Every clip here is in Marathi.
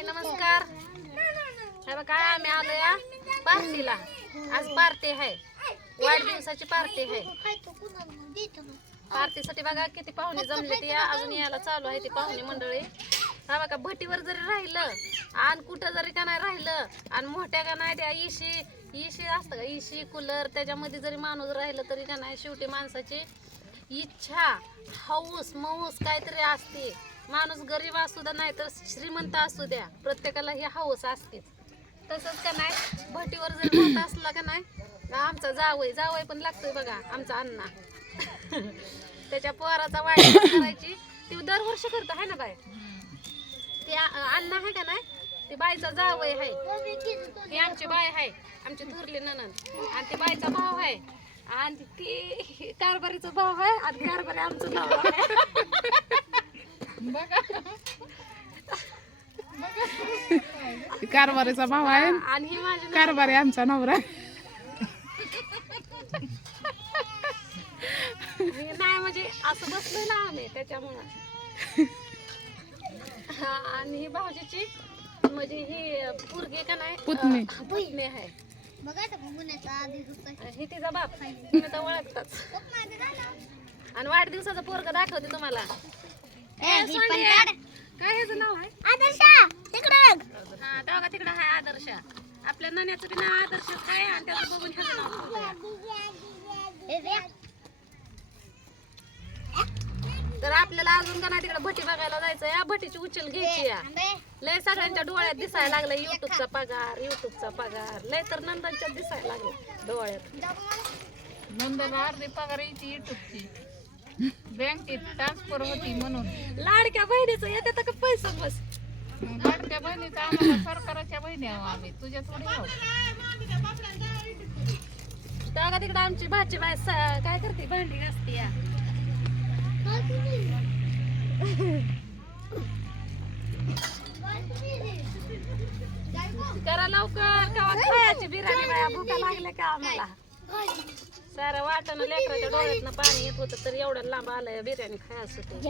हाय नमस्कार. हे बघा आम्ही आलो या पार्टीला. आज पार्टी आहे. वाढदिवसाची पार्टी आहे. पार्टीसाठी बघा किती पाहुणे जमले ते अजून यायला चालू आहे ती पाहुणे मंडळी. हा बघा भटीवर जरी राहिलं आणि कुठं जरी का नाही राहिलं आणि मोठ्या का नाही त्या इशी इशी असतं का? इशी कूलर त्याच्यामध्ये जरी माणूस राहिलं तरी का नाही शेवटी माणसाची इच्छा हौस मौस काहीतरी असते. माणूस गरीब असू द्या नाही तर श्रीमंत असू द्या. प्रत्येकाला ही हौस असतेच. तसंच का नाही? भटीवर जर राहत असला का नाही आमचा जावय जावय पण लागतोय बघा आमचा अण्णा. त्याच्या पोराचा वाट करायची. ती दरवर्षी करतो आहे ना बाय ते अण्णा आहे का नाही? ते बाईचा जावय आहे ही आमची बाय आहे आमची थुरली ननन आणि ते बाईचा भाव आहे आणि ती कारभारीचा भाव आहे आणि कारभारी आमचं भाव आहे. कारभारीचा भाव आहे. आणि ही माझी. कारभारी आमचा नवरा हे नाही म्हणजे असं बसलोय ना आम्ही त्याच्यामुळं. हा, आणि ही भाऊजीची म्हणजे ही पुरगी का नाही पुतणी आहे. ही तिचा बाप. तुम्ही तर ओळखताच. आणि वाढदिवसाचा पोरग दाखवते तुम्हाला. ए, सोंड्या. काय ह्याचं नाव आहे? तिकडं हा तेव्हा तिकडं आहे आदर्श. आपल्या नण्याचं बी नाव आदर्श आहे आणि त्याला बघून ह्याचं नाव ठेवलंय. तर आपल्याला अजून का नाही तिकडे भटी बघायला जायचं या भटीची उचल घ्यायची या. लय सगळ्यांच्या डोळ्यात दिसायला लागलं युट्यूबचा पगार युट्यूबचा पगार. लय तर नंदनच्या दिसायला लागले डोळ्यात. नंदन अर्धी पगार यायची युट्यूबची बँकेत ट्रान्सफर होती म्हणून. लाडक्या बहिणीचं येते का पैसे बस? लाडक्या बहिणीचा आम्हाला सरकाराच्या बहिणी आहो आम्ही. तुझ्या थोडी आहो तिकडे आमची भाची बाय काय करते? भांडी घासते या. करा लवकर कवा खायची बिर्याणी बाया भुका लागल्या का आम्हाला? सारं वाटणं लेकराच्या डोळ्यातनं पाणी येत होतं तर एवढं लांब आलंय बिर्याणी खायचं होते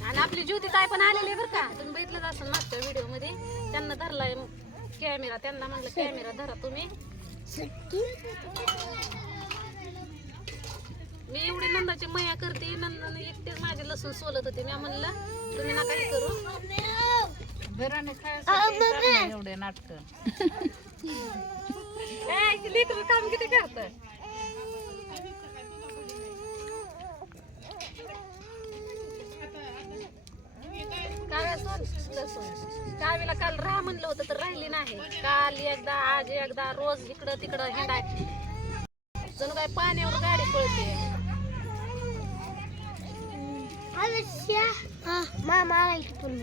आणि आपली ज्योती ताई पण आलेली बरं का? तुम्ही बघितलंच असेल मागच्या व्हिडिओमध्ये त्यांना धरलाय कॅमेरा त्यांना म्हणलं कॅमेरा धरा तुम्ही. मी एवढी नंदाची मया करते नंदन लसूण सोलत होते. मी म्हणलं तुम्ही नका हे करू. एवढे नाटक. लेकर काम किती करत? कावीला काल राहा म्हणलं होतं तर राहिली नाही. काल एकदा आज एकदा रोज इकडं तिकडं हिंडाय. जणू काय पाण्यावर गाडी पळते. मामा आला पण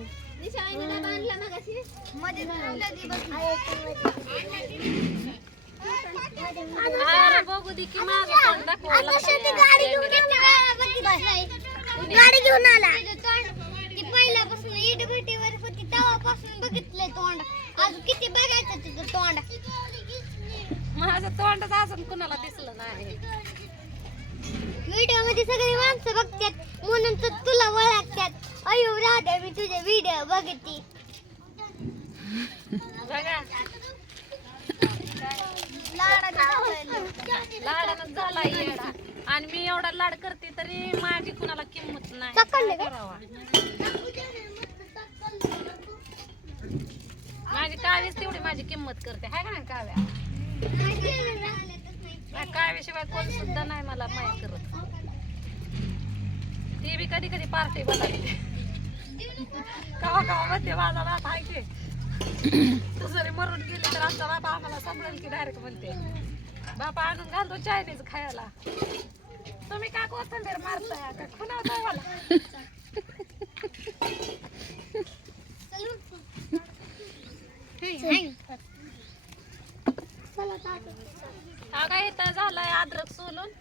बघू. दे की माझं तोंड दाखवायला गाडी घेऊन आला. ती पहिल्यापासून इट भेटीवर होती तेव्हापासून बघितलंय तोंड. अजून किती बघायचं तिचं तोंड. माझं तोंडच अजून कुणाला दिसलं नाही. व्हिडिओमध्ये सगळी माणसं बघतात. म्हणून तर तुला ओळखतात. अयो राधा मी तुझे व्हिडिओ बघते. लाडानच झाला येडा. आणि मी एवढा लाड करते तरी माझी कुणाला किंमत नाही? करावा? माझी काव्यच तेवढी माझी किंमत करते. हाय का नाही काव्या? नाही, काव्याशिवाय कोण सुद्धा नाही मला माया करत. ती बी कधी कधी पार्टी बोलायची कवा कवा म्हणते माझा बाप आहे की. जरी मरून गेली तर आमचा बाबा आम्हाला सांभाळेल की डायरेक्ट म्हणते. बाबा आणून घालतो चायनीज खायला. तुम्ही का कोथंबीर मारताय का खुणावताय मला. हा. काय इथं झालाय अद्रक सोलून.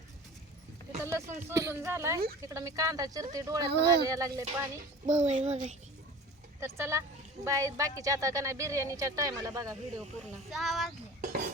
तिथं लसूण सोलून झालाय. तिकडं मी कांदा चिरते डोळ्यात यायला लागले पाणी. तर चला बाय बाकीच्या आता का नाही बिर्याणीच्या टायमाला बघा व्हिडिओ पूर्ण.